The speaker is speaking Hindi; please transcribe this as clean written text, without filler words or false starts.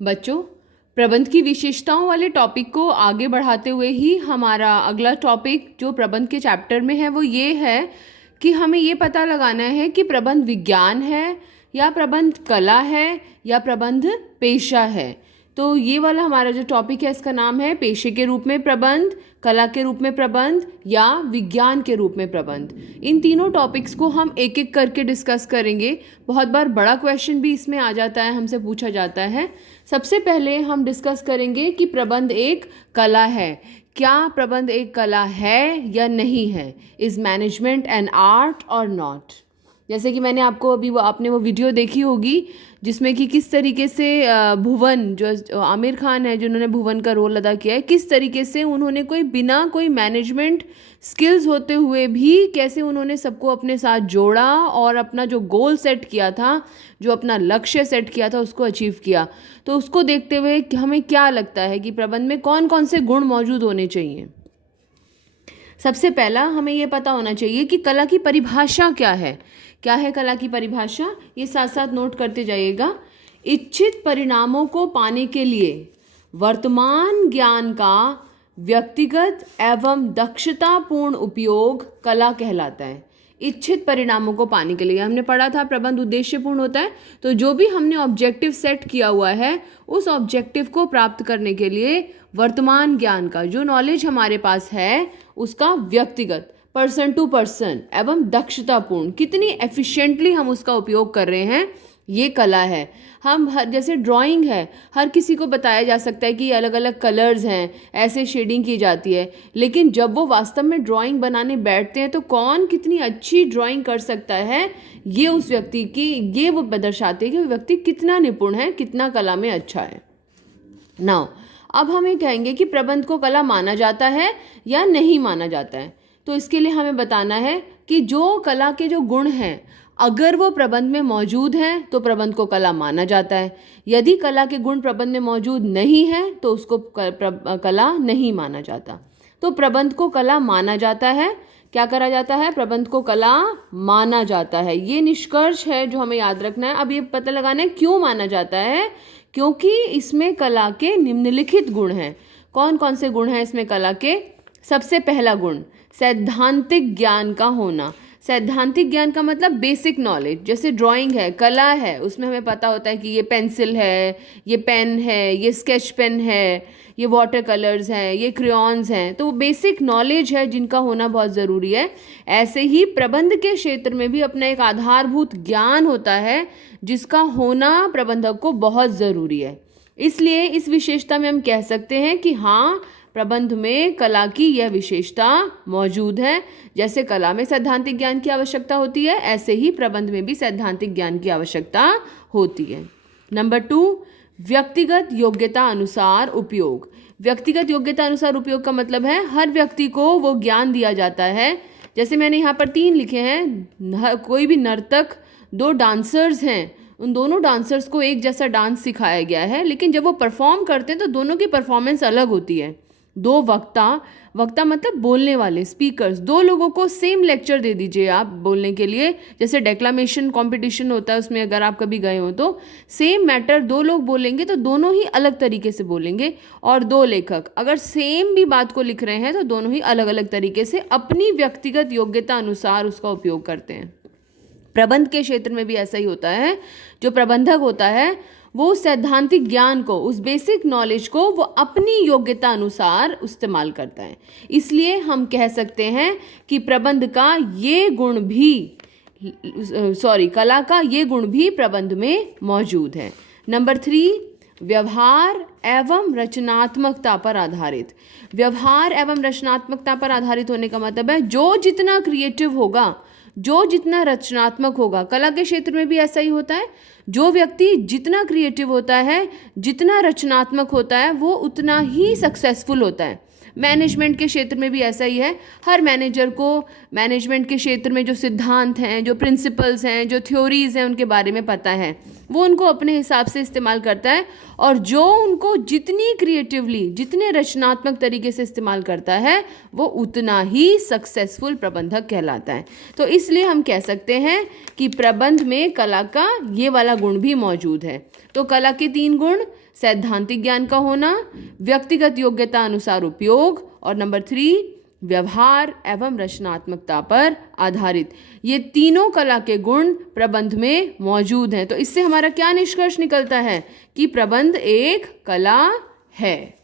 बच्चों, प्रबंध की विशेषताओं वाले टॉपिक को आगे बढ़ाते हुए ही हमारा अगला टॉपिक जो प्रबंध के चैप्टर में है वो ये है कि हमें ये पता लगाना है कि प्रबंध विज्ञान है या प्रबंध कला है या प्रबंध पेशा है। तो ये वाला हमारा जो टॉपिक है इसका नाम है पेशे के रूप में प्रबंध, कला के रूप में प्रबंध या विज्ञान के रूप में प्रबंध। इन तीनों टॉपिक्स को हम एक एक करके डिस्कस करेंगे। बहुत बार बड़ा क्वेश्चन भी इसमें आ जाता है, हमसे पूछा जाता है। सबसे पहले हम डिस्कस करेंगे कि प्रबंध एक कला है। क्या प्रबंध एक कला है या नहीं है? इज़ मैनेजमेंट एन आर्ट और नॉट? जैसे कि मैंने आपको आपने वो वीडियो देखी होगी जिसमें कि किस तरीके से भुवन जो आमिर खान है जिन्होंने भुवन का रोल अदा किया है, किस तरीके से उन्होंने बिना कोई मैनेजमेंट स्किल्स होते हुए भी कैसे उन्होंने सबको अपने साथ जोड़ा और अपना जो गोल सेट किया था, जो अपना लक्ष्य सेट किया था उसको अचीव किया। तो उसको देखते हुए हमें क्या लगता है कि प्रबंध में कौन कौन से गुण मौजूद होने चाहिए? सबसे पहला हमें ये पता होना चाहिए कि कला की परिभाषा क्या है। क्या है कला की परिभाषा? ये साथ साथ नोट करते जाइएगा। इच्छित परिणामों को पाने के लिए वर्तमान ज्ञान का व्यक्तिगत एवं दक्षतापूर्ण उपयोग कला कहलाता है। इच्छित परिणामों को पाने के लिए हमने पढ़ा था प्रबंध उद्देश्यपूर्ण होता है। तो जो भी हमने ऑब्जेक्टिव सेट किया हुआ है उस ऑब्जेक्टिव को प्राप्त करने के लिए वर्तमान ज्ञान का जो नॉलेज हमारे पास है उसका व्यक्तिगत पर्सन टू पर्सन एवं दक्षतापूर्ण कितनी एफिशिएंटली हम उसका उपयोग कर रहे हैं, ये कला है। हम जैसे ड्राइंग है, हर किसी को बताया जा सकता है कि अलग अलग कलर्स हैं, ऐसे शेडिंग की जाती है, लेकिन जब वो वास्तव में ड्राइंग बनाने बैठते हैं तो कौन कितनी अच्छी ड्राइंग कर सकता है, ये उस व्यक्ति की ये वो दर्शाते हैं कि वो व्यक्ति कितना निपुण है, कितना कला में अच्छा है। नाउ अब हम ये कहेंगे कि प्रबंध को कला माना जाता है या नहीं माना जाता है। तो इसके लिए हमें बताना है कि जो कला के जो गुण हैं अगर वो प्रबंध में मौजूद हैं तो प्रबंध को कला माना जाता है। यदि कला के गुण प्रबंध में मौजूद नहीं हैं तो उसको कला नहीं माना जाता। तो प्रबंध को कला माना जाता है। क्या करा जाता है? प्रबंध को कला माना जाता है। ये निष्कर्ष है जो हमें याद रखना है। अब ये पता लगाना है क्यों माना जाता है, क्योंकि इसमें कला के निम्नलिखित गुण हैं। कौन कौन से गुण हैं इसमें कला के? सबसे पहला गुण सैद्धांतिक ज्ञान का होना। सैद्धांतिक ज्ञान का मतलब बेसिक नॉलेज। जैसे ड्राइंग है, कला है, उसमें हमें पता होता है कि ये पेंसिल है, ये पेन है, ये स्केच पेन है, ये वाटर कलर्स हैं, ये क्रेयॉन्स हैं। तो वो बेसिक नॉलेज है जिनका होना बहुत ज़रूरी है। ऐसे ही प्रबंध के क्षेत्र में भी अपना एक आधारभूत ज्ञान होता है जिसका होना प्रबंधक को बहुत ज़रूरी है। इसलिए इस विशेषता में हम कह सकते हैं कि हाँ, प्रबंध में कला की यह विशेषता मौजूद है। जैसे कला में सैद्धांतिक ज्ञान की आवश्यकता होती है, ऐसे ही प्रबंध में भी सैद्धांतिक ज्ञान की आवश्यकता होती है। नंबर 2, व्यक्तिगत योग्यता अनुसार उपयोग। व्यक्तिगत योग्यता अनुसार उपयोग का मतलब है हर व्यक्ति को वो ज्ञान दिया जाता है। जैसे मैंने यहाँ पर 3 लिखे हैं। कोई भी नर्तक, 2 डांसर्स हैं, उन दोनों डांसर्स को एक जैसा डांस सिखाया गया है, लेकिन जब वो परफॉर्म करते हैं तो दोनों की परफॉर्मेंस अलग होती है। 2 वक्ता मतलब बोलने वाले, स्पीकर्स, 2 लोगों को सेम लेक्चर दे दीजिए आप बोलने के लिए। जैसे डेक्लामेशन कंपटीशन होता है, उसमें अगर आप कभी गए हो तो सेम मैटर 2 लोग बोलेंगे तो दोनों ही अलग तरीके से बोलेंगे। और 2 लेखक अगर सेम भी बात को लिख रहे हैं तो दोनों ही अलग अलग तरीके से अपनी व्यक्तिगत योग्यता अनुसार उसका उपयोग करते हैं। प्रबंध के क्षेत्र में भी ऐसा ही होता है। जो प्रबंधक होता है वो सैद्धांतिक ज्ञान को, उस बेसिक नॉलेज को वो अपनी योग्यता अनुसार इस्तेमाल करता है। इसलिए हम कह सकते हैं कि प्रबंध का ये गुण भी कला का ये गुण भी प्रबंध में मौजूद है। नंबर 3, व्यवहार एवं रचनात्मकता पर आधारित। व्यवहार एवं रचनात्मकता पर आधारित होने का मतलब है जो जितना क्रिएटिव होगा, जो जितना रचनात्मक होगा, कला के क्षेत्र में भी ऐसा ही होता है। जो व्यक्ति जितना क्रिएटिव होता है, जितना रचनात्मक होता है, वो उतना ही सक्सेसफुल होता है। मैनेजमेंट के क्षेत्र में भी ऐसा ही है। हर मैनेजर को मैनेजमेंट के क्षेत्र में जो सिद्धांत हैं, जो प्रिंसिपल्स हैं, जो थ्योरीज़ हैं, उनके बारे में पता है। वो उनको अपने हिसाब से इस्तेमाल करता है और जो उनको जितनी क्रिएटिवली, जितने रचनात्मक तरीके से इस्तेमाल करता है वो उतना ही सक्सेसफुल प्रबंधक कहलाता है। तो इसलिए हम कह सकते हैं कि प्रबंध में कला का ये वाला गुण भी मौजूद है। तो कला के 3 गुण सैद्धांतिक ज्ञान का होना, व्यक्तिगत योग्यता अनुसार उपयोग, और नंबर 3 व्यवहार एवं रचनात्मकता पर आधारित। ये तीनों कला के गुण प्रबंध में मौजूद हैं। तो इससे हमारा क्या निष्कर्ष निकलता है कि प्रबंध एक कला है।